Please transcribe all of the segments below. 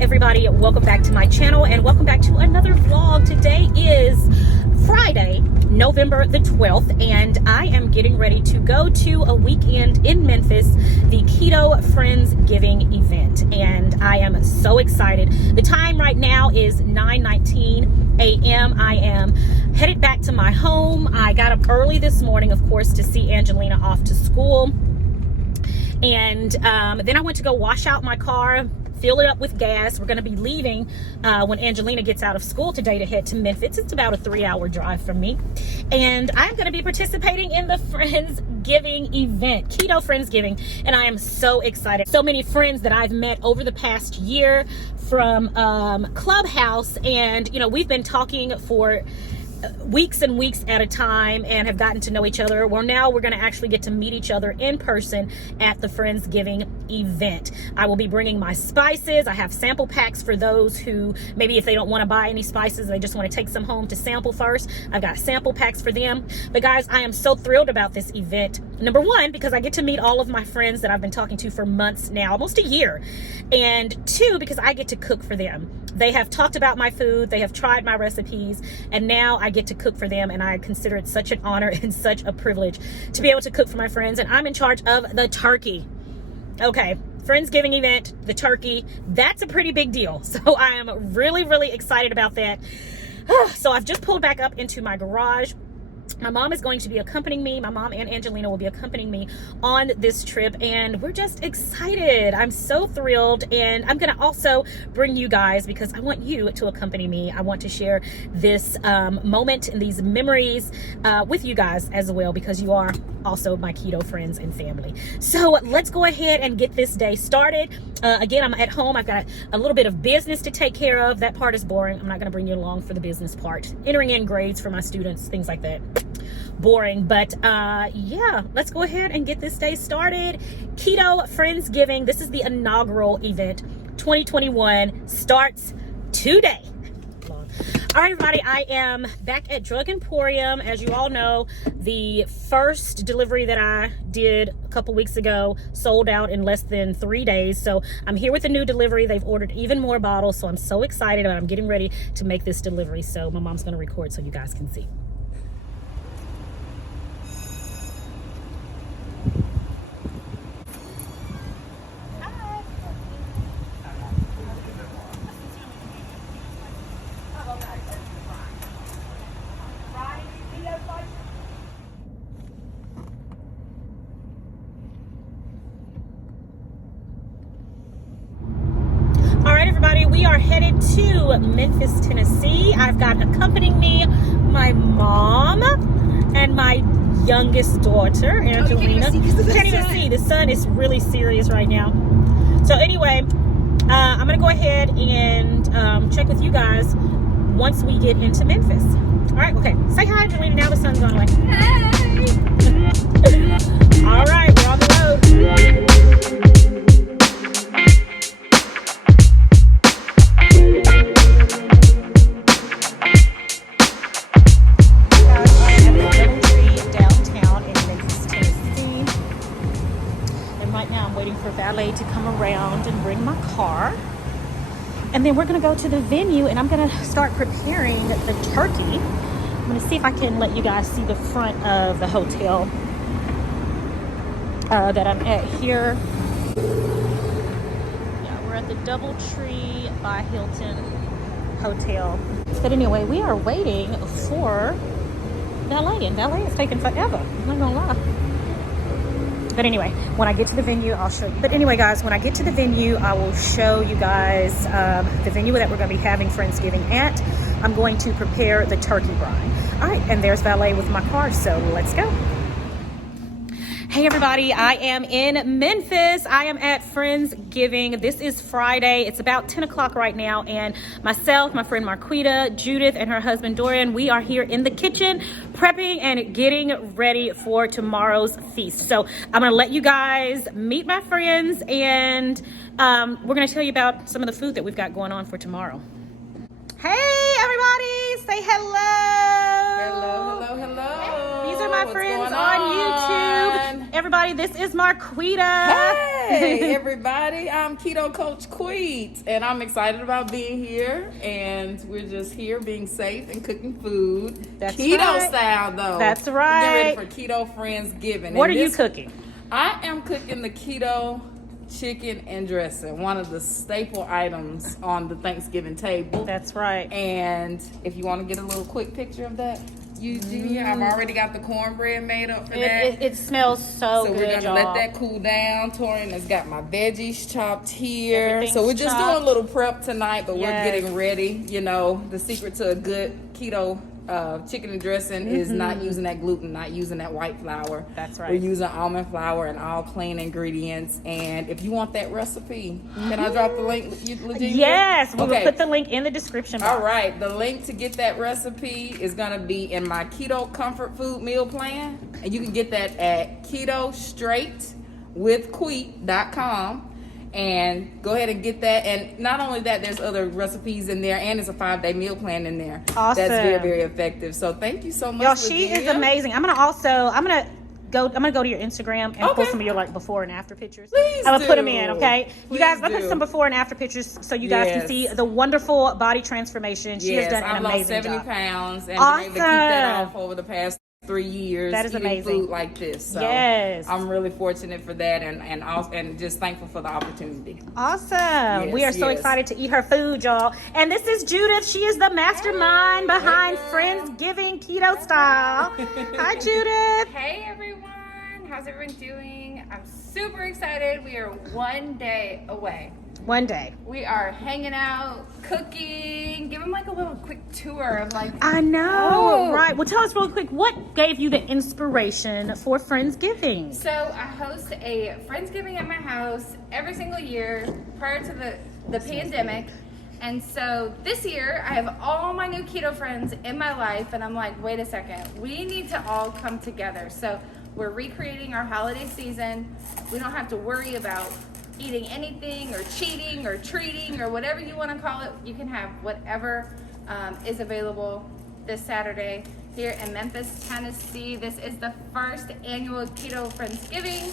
everybody, welcome back to my channel and welcome back to another vlog. Today is Friday, November the 12th, and I am getting ready to go to a weekend in Memphis, the Keto Friendsgiving event, and I am so excited. The time right now is 9:19 a.m. I am headed back to my home. I got up early this morning, of course, to see Angelina off to school, and then I went to go wash out my car, fill it up with gas. We're going to be leaving when Angelina gets out of school today to head to Memphis. It's about a 3-hour drive from me. And I'm going to be participating in the Friendsgiving event, Keto Friendsgiving. And I am so excited. So many friends that I've met over the past year from Clubhouse. And, you know, we've been talking for weeks and weeks at a time and have gotten to know each other. Well, now we're going to actually get to meet each other in person at the Friendsgiving event. I will be bringing my spices. I have sample packs for those who maybe if they don't want to buy any spices, they just want to take some home to sample first. I've got sample packs for them. But guys, I am so thrilled about this event. Number one, because I get to meet all of my friends that I've been talking to for months now, almost a year. And two, because I get to cook for them. They have talked about my food, they have tried my recipes, and now I get to cook for them, and I consider it such an honor and such a privilege to be able to cook for my friends. And I'm in charge of the turkey. Okay, Friendsgiving event, the turkey, that's a pretty big deal. So I am really, really excited about that. So I've just pulled back up into my garage. My mom is going to be accompanying me. My mom and Angelina will be accompanying me on this trip, and we're just excited. I'm so thrilled, and I'm going to also bring you guys because I want you to accompany me. I want to share this moment and these memories with you guys as well, because you are also my keto friends and family. So let's go ahead and get this day started. Again, I'm at home. I've got a little bit of business to take care of. That part is boring. I'm not going to bring you along for the business part. Entering in grades for my students, things like that. Boring, but yeah, let's go ahead and get this day started. Keto Friendsgiving. This is the inaugural event. 2021 starts today. All right, everybody, I am back at Drug Emporium. As you all know, the first delivery that I did a couple weeks ago sold out in less than 3 days. So I'm here with a new delivery. They've ordered even more bottles, so I'm so excited. I'm getting ready to make this delivery. So my mom's going to record so you guys can see. We are headed to Memphis, Tennessee. I've got accompanying me my mom and my youngest daughter, Angelina. You can't even see. The sun is really serious right now. So anyway, I'm going to go ahead and check with you guys once we get into Memphis. All right, okay. Say hi, Angelina. Now the sun's gone away. Hey! All right, we're on the road. To come around and bring my car, and then we're going to go to the venue and I'm going to start preparing the turkey. I'm going to see if I can let you guys see the front of the hotel that I'm at here. Yeah, we're at the DoubleTree by Hilton Hotel. But anyway, we are waiting for valet, and valet is taking forever. I'm not gonna lie. But anyway, when I get to the venue, I'll show you. But anyway, guys, when I get to the venue, I will show you guys the venue that we're going to be having Friendsgiving at. I'm going to prepare the turkey brine. All right, and there's valet with my car, so let's go. Hey everybody, I am in Memphis. I am at Friendsgiving. This is Friday. It's about 10 o'clock right now, and myself, my friend Marquita, Judith, and her husband Dorian, we are here in the kitchen prepping and getting ready for tomorrow's feast. So I'm gonna let you guys meet my friends, and we're gonna tell you about some of the food that we've got going on for tomorrow. Hey everybody, say hello. Hello, hello, hello. These are my friends on YouTube. everybody. This is Marquita. Hey, everybody. I'm Keto Coach Queet, and I'm excited about being here. And we're just here being safe and cooking food. That's Keto right. style, though. That's We're right. getting ready for Keto Friendsgiving. What are you cooking? I am cooking the keto chicken and dressing, one of the staple items on the Thanksgiving table. That's right. And if you want to get a little quick picture of that, you do. I've already got the cornbread made up for that. It smells so good, we're gonna y'all. let that cool down. Torian has got my veggies chopped here. Everything's So we're just chopped. doing a little prep tonight, but Yes. we're getting ready. You know, the secret to a good keto chicken and dressing is not using that gluten, not using that white flour. That's right. We're using almond flour and all clean ingredients. And if you want that recipe, can I drop the link, Legenia? Yes, we will Okay. put the link in the description box. All right, the link to get that recipe is going to be in my Keto Comfort Food Meal Plan. And you can get that at ketostraightwithqueet.com. And go ahead and get that. And not only that, there's other recipes in there, and it's a 5-day meal plan in there. Awesome. That's very, very effective. So thank you so much. Y'all, she is Legenia. amazing. I'm gonna go to your Instagram and pull Okay. some of your like before and after pictures. Please I'm gonna put them do. in, okay? Please You guys, I'll put do. some before and after pictures so you guys can Yes. see the wonderful body transformation. She has done an I've lost amazing 70 job. pounds and been able to keep that Awesome. off over the past 3 years. That is eating amazing. Food like this. So Yes. I'm really fortunate for that, and just thankful for the opportunity. Awesome. We are so yes. excited to eat her food, y'all. And this is Judith. She is the mastermind behind Friendsgiving Keto Style. Hi, Judith. Hey everyone, how's everyone doing? I'm super excited. We are one day away. One day. We are hanging out, cooking. Give them like a little quick tour of like. I know, Oh. right? Well, tell us real quick, what gave you the inspiration for Friendsgiving? So I host a Friendsgiving at my house every single year prior to the pandemic. And so this year I have all my new keto friends in my life, and I'm like, wait a second, we need to all come together. So we're recreating our holiday season. We don't have to worry about eating anything or cheating or treating or whatever you want to call it. You can have whatever is available this Saturday here in Memphis, Tennessee. This is the first annual Keto Friendsgiving.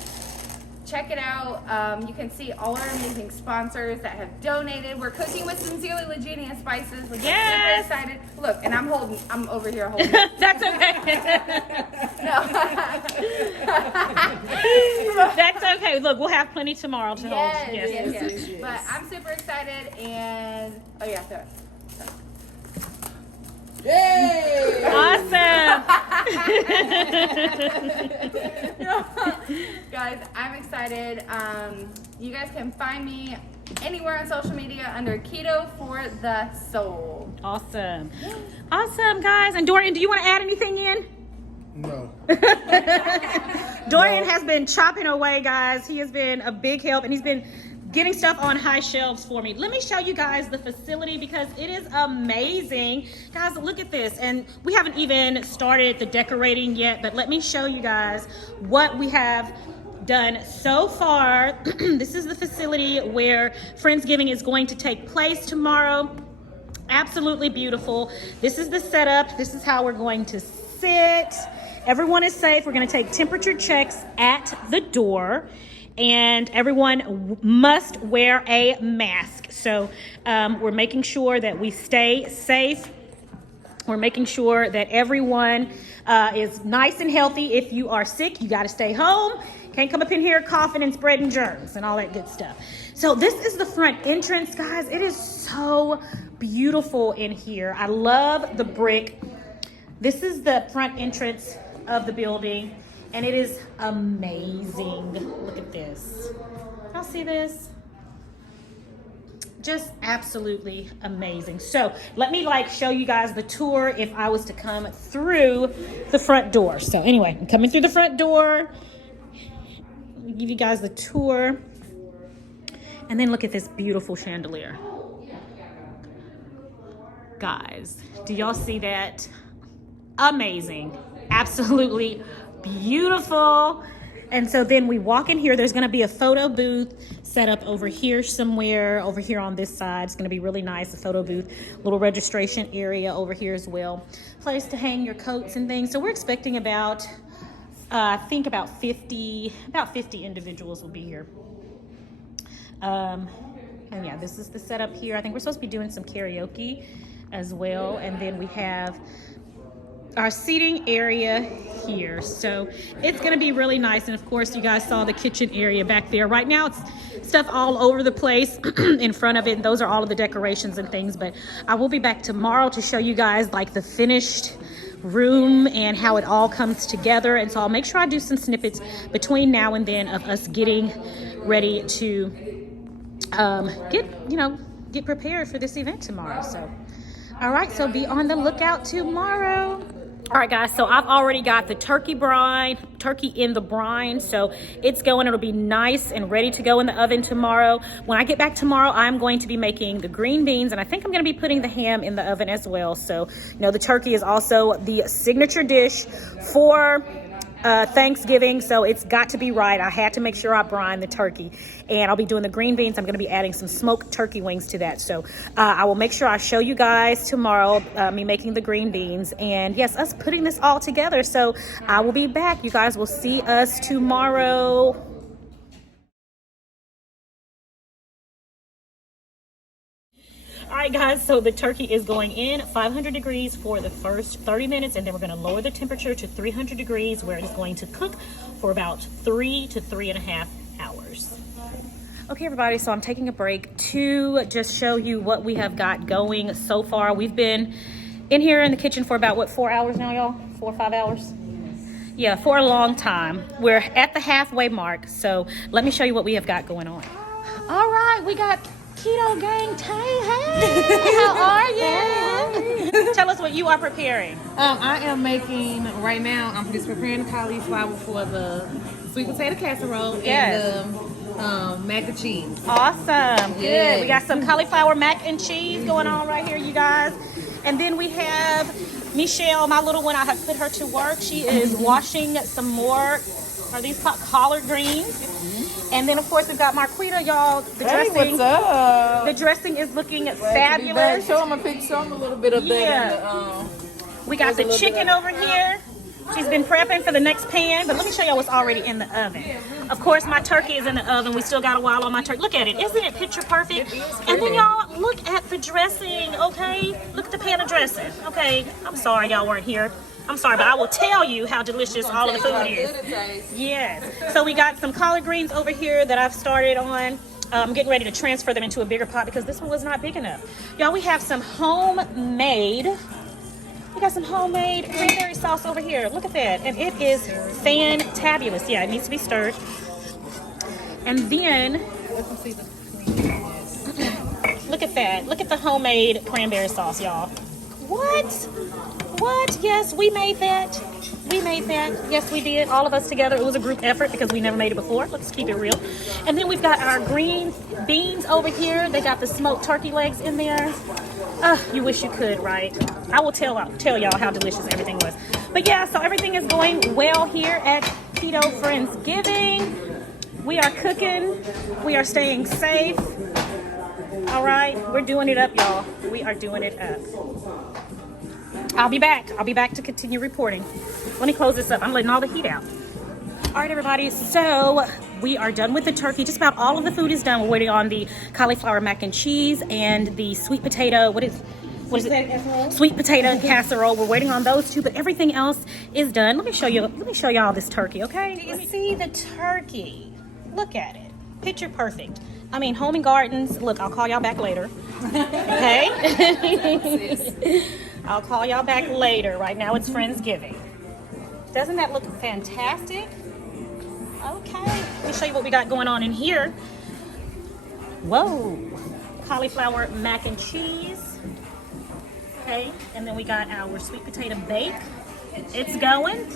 Check it out. You can see all our amazing sponsors that have donated. We're cooking with Sincerely Legenia spices, which Yes. I'm super excited. Look, and I'm over here holding. That's okay. No. That's okay. Look, we'll have plenty tomorrow to Yes. hold. Yes. But I'm super excited, and oh yeah, so. Yay! Awesome. Guys, I'm excited. You guys can find me anywhere on social media under Keto for the Soul. Awesome. Awesome, guys. And Dorian, do you want to add anything in? No. Dorian has been chopping away, guys. He has been a big help, and he's been getting stuff on high shelves for me. Let me show you guys the facility because it is amazing. Guys, look at this. And we haven't even started the decorating yet, but let me show you guys what we have done so far. This is the facility where Friendsgiving is going to take place tomorrow. Absolutely beautiful. This is the setup. This is how we're going to sit. Everyone is safe. We're going to take temperature checks at the door, and everyone must wear a mask. So we're making sure that we stay safe. We're making sure that everyone is nice and healthy. If you are sick, you got to stay home. Can't come up in here coughing and spreading germs and all that good stuff. So this is the front entrance, guys. It is so beautiful in here. I love the brick. This is the front entrance of the building, and it is amazing. Look at this. Y'all see this? Just absolutely amazing. So let me show you guys the tour if I was to come through the front door. So anyway, I'm coming through the front door. Let me give you guys the tour. And then look at this beautiful chandelier. Guys, do y'all see that? Amazing. Absolutely beautiful. And so then we walk in here. There's going to be a photo booth set up over here somewhere, over here on this side. It's going to be really nice, a photo booth, little registration area over here as well. Place to hang your coats and things. So we're expecting about I think about 50 individuals will be here. And yeah, this is the setup here. I think we're supposed to be doing some karaoke as well. And then we have our seating area here. So it's going to be really nice. And of course, you guys saw the kitchen area back there. Right now, it's stuff all over the place in front of it. And those are all of the decorations and things. But I will be back tomorrow to show you guys like the finished room and how it all comes together. And so I'll make sure I do some snippets between now and then of us getting ready to get prepared for this event tomorrow. So all right, so be on the lookout tomorrow. All right, guys, so I've already got the turkey in the brine, so it's going. It'll be nice and ready to go in the oven tomorrow. When I get back tomorrow, I'm going to be making the green beans, and I think I'm going to be putting the ham in the oven as well. So, the turkey is also the signature dish for Thanksgiving, so it's got to be right. I had to make sure I brine the turkey, and I'll be doing the green beans. I'm going to be adding some smoked turkey wings to that, so I will make sure I show you guys tomorrow me making the green beans, and yes, us putting this all together. So I will be back. You guys will see us tomorrow. All right, guys, so the turkey is going in 500 degrees for the first 30 minutes, and then we're going to lower the temperature to 300 degrees where it is going to cook for about 3 to 3.5 hours. Okay, everybody, so I'm taking a break to just show you what we have got going so far. We've been in here in the kitchen for about, 4 hours now, y'all? 4 or 5 hours? Yeah, for a long time. We're at the halfway mark, so let me show you what we have got going on. All right, we got Keto Gang Tay. Hey, how are you? Tell us what you are preparing. I am making, right now, I'm just preparing the cauliflower for the sweet potato casserole and the mac and cheese. Awesome. Good. Yes. We got some cauliflower mac and cheese going on right here, you guys. And then we have Michelle, my little one. I have put her to work. She is washing some more, are these called collard greens? And then, of course, we've got Marquita, y'all. The dressing, what's up? The dressing is looking fabulous. Show them a little bit of that. We got the chicken over here. She's been prepping for the next pan, but let me show y'all what's already in the oven. Of course, my turkey is in the oven. We still got a while on my turkey. Look at it. Isn't it picture perfect? And then, y'all, look at the dressing, okay? Look at the pan of dressing, okay? I'm sorry y'all weren't here. I'm sorry, but I will tell you how delicious all of the food is. Yes. So we got some collard greens over here that I've started on. I'm getting ready to transfer them into a bigger pot because this one was not big enough. Y'all, we have some homemade cranberry sauce over here. Look at that. And it is fantabulous. Yeah, it needs to be stirred. And then, look at that. Look at the homemade cranberry sauce, y'all. What? Yes, we made that. Yes, we did. All of us together. It was a group effort because we never made it before. Let's keep it real. And then we've got our green beans over here. They got the smoked turkey legs in there. You wish you could, right? I will tell y'all how delicious everything was. But yeah, so everything is going well here at Keto Friendsgiving. We are cooking. We are staying safe. All right, we're doing it up, y'all. We are doing it up. I'll be back to continue reporting. Let me close this up. I'm letting all the heat out. All right, everybody, so we are done with the turkey. Just about all of the food is done. We're waiting on the cauliflower mac and cheese and the sweet potato, what is it? Sweet potato casserole. We're waiting on those two, but everything else is done. Let me show y'all this turkey, okay? Do you see the turkey? Look at it. Picture perfect. I mean, Home and Gardens. Look, I'll call y'all back later. Okay? I'll call y'all back later. Right now it's Friendsgiving. Doesn't that look fantastic? Okay. Let me show you what we got going on in here. Whoa. Cauliflower mac and cheese. Okay. And then we got our sweet potato bake. It's going.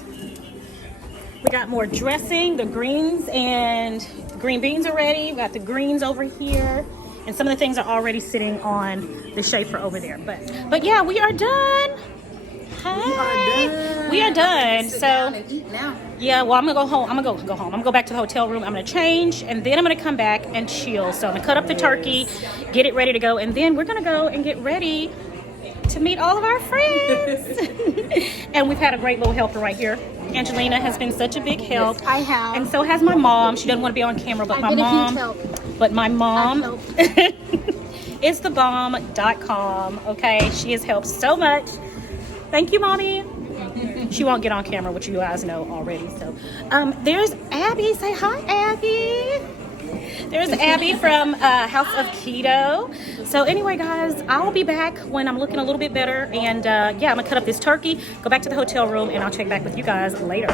We got more dressing. The greens and green beans are ready. We got the greens over here. And some of the things are already sitting on the shafer over there. But yeah, we are done. Hey. We are done. So yeah, well, I'm gonna go home. I'm gonna go home. I'm gonna go back to the hotel room. I'm gonna change, and then I'm gonna come back and chill. So I'm gonna cut up the turkey, get it ready to go, and then we're gonna go and get ready to meet all of our friends. And we've had a great little helper right here. Angelina has been such a big help. I have. And so has my mom. She doesn't want to be on camera, but I've my been a mom. huge help. But my mom I've is thebomb.com. Okay, she has helped so much. Thank you, Mommy. She won't get on camera, which you guys know already. So, there's Abby. Say hi, Abby. There's Abby from House of Keto. So anyway, guys, I'll be back when I'm looking a little bit better. And yeah, I'm gonna cut up this turkey, go back to the hotel room, and I'll check back with you guys later.